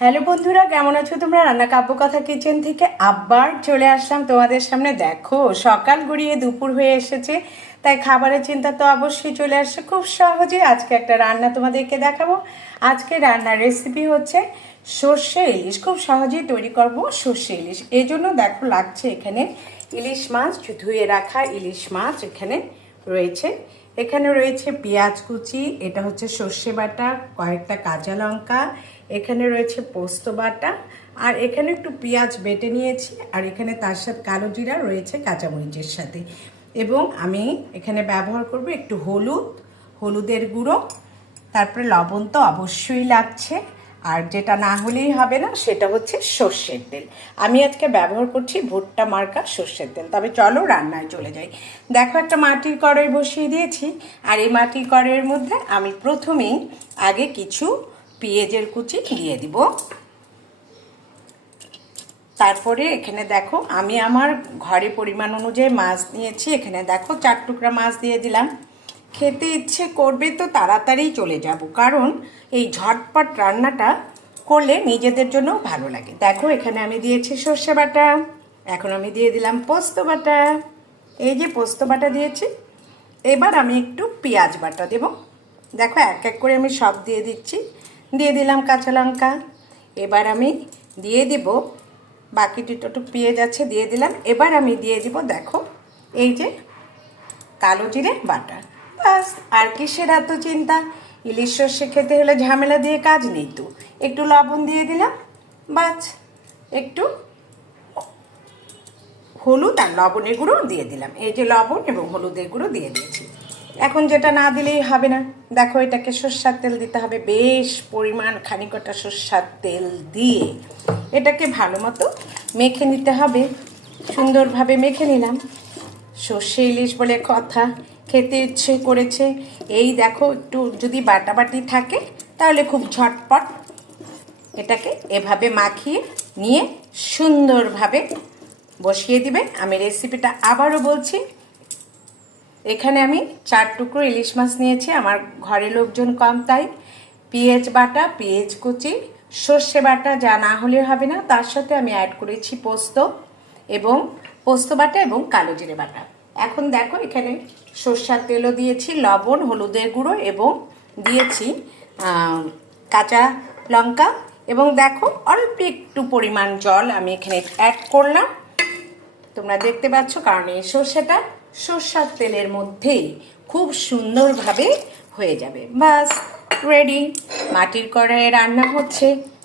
Hello বন্ধুরা, কেমন আছো তোমরা? রান্না কাব্য কথা কিচেন থেকে আবার চলে আসলাম তোমাদের সামনে। দেখো, সকাল গড়িয়ে দুপুর হয়ে এসেছে, তাই খাবারের চিন্তা তো অবশ্যই চলে আসছে। খুব সহজে আজকে একটা রান্না তোমাদেরকে দেখাবো। আজকে রান্নার রেসিপি হচ্ছে সর্ষে ইলিশ। খুব সহজেই তৈরি করব সর্ষে ইলিশ। এই জন্য দেখো লাগছে এখানে ইলিশ মাছ, ধুয়ে রাখা ইলিশ মাছ এখানে রয়েছে। এখানে রয়েছে পেঁয়াজ কুচি, এটা হচ্ছে সর্ষে বাটা, কয়েকটা কাঁচা লঙ্কা, এখানে রয়েছে পোস্ত বাটা, আর এখানে একটু পেঁয়াজ বেটে নিয়েছি, আর এখানে তার সাথে কালো জিরা রয়েছে কাঁচামরিচের সাথে। এবং আমি এখানে ব্যবহার করব একটু হলুদের গুঁড়ো, তারপরে লবণ তো অবশ্যই লাগছে, আর যেটা না হলেই হবে না সেটা হচ্ছে সর্ষের তেল। আমি আজকে ব্যবহার করছি ভুট্টা মার্কা সর্ষের তেল। তবে চলো রান্নায় চলে যাই। দেখো, একটা মাটির কড়াই বসিয়ে দিয়েছি, আর এই মাটির কড়াইয়ের মধ্যে আমি প্রথমেই আগে কিছু পেঁয়াজের কুচি দিয়ে দিব। তারপরে এখানে দেখো, আমি আমার ঘরে পরিমাণ অনুযায়ী মাছ নিয়েছি। এখানে দেখো 4 টুকরা মাছ দিয়ে দিলাম। খেতে ইচ্ছে করবে তো তাড়াতাড়ি চলে যাব, কারণ এই ঝটপট রান্নাটা করলে নিজেদের জন্য ভালো লাগে। দেখো, এখানে আমি দিয়েছি সর্ষে বাটা, এখন আমি দিয়ে দিলাম পোস্ত বাটা। এই যে পোস্ত বাটা দিয়েছি, এবার আমি একটু পেঁয়াজ বাটা দেব। দেখো, এক এক করে আমি সব দিয়ে দিচ্ছি। দিয়ে দিলাম কাঁচা লঙ্কা। এবার আমি দিয়ে দিব বাকিটি একটু পেঁয়াজ আছে, দিয়ে দিলাম। এবার আমি দিয়ে দিব দেখো এই যে কালো জিরে বাটা। বাস, আর কিসের এত চিন্তা? ইলিশ সর্ষে খেতে হলে ঝামেলা দিয়ে কাজ নেই তো। একটু লবণ দিয়ে দিলাম, বাস একটু হলুদ আর লবণের গুঁড়ো দিয়ে দিলাম। এই যে লবণ এবং হলুদের গুঁড়ো দিয়ে দিয়েছি। এখন যেটা না দিলেই হবে না, দেখো এটাকে সর্ষার তেল দিতে হবে, বেশ পরিমাণ খানিকটা সর্ষার তেল দিয়ে এটাকে ভালো মতো মেখে নিতে হবে। সুন্দরভাবে মেখে নিলাম। সর্ষে ইলিশ বলে কথা, খেতে ইচ্ছে করেছে। এই দেখো, একটু যদি বাটাবাটি থাকে তাহলে খুব ঝটপট এটাকে এভাবে মাখিয়ে নিয়ে সুন্দরভাবে বসিয়ে দিবে। আমি রেসিপিটা আবারও বলছি। এখানে আমি 4 টুকরো ইলিশ মাছ নিয়েছি, আমার ঘরে লোকজন কম, তাই পেঁয়াজ বাটা, পেঁয়াজ কুচি, সর্ষে বাটা যা না হলে হবে না, তার সাথে আমি অ্যাড করেছি পোস্ত বাটা এবং কালো জিরে বাটা। এখন দেখো, এখানে সর্ষার তেলও দিয়েছি, লবণ, হলুদের গুঁড়ো এবং দিয়েছি কাঁচা লঙ্কা, এবং দেখো অল্প একটু পরিমাণ জল আমি এখানে অ্যাড করলাম। তোমরা দেখতে পাচ্ছ, কারণ এই সর্ষার তেলের মধ্যেই খুব সুন্দরভাবে হয়ে যাবে। বাস রেডি, মাটির কড়াইয়ে রান্না হচ্ছে।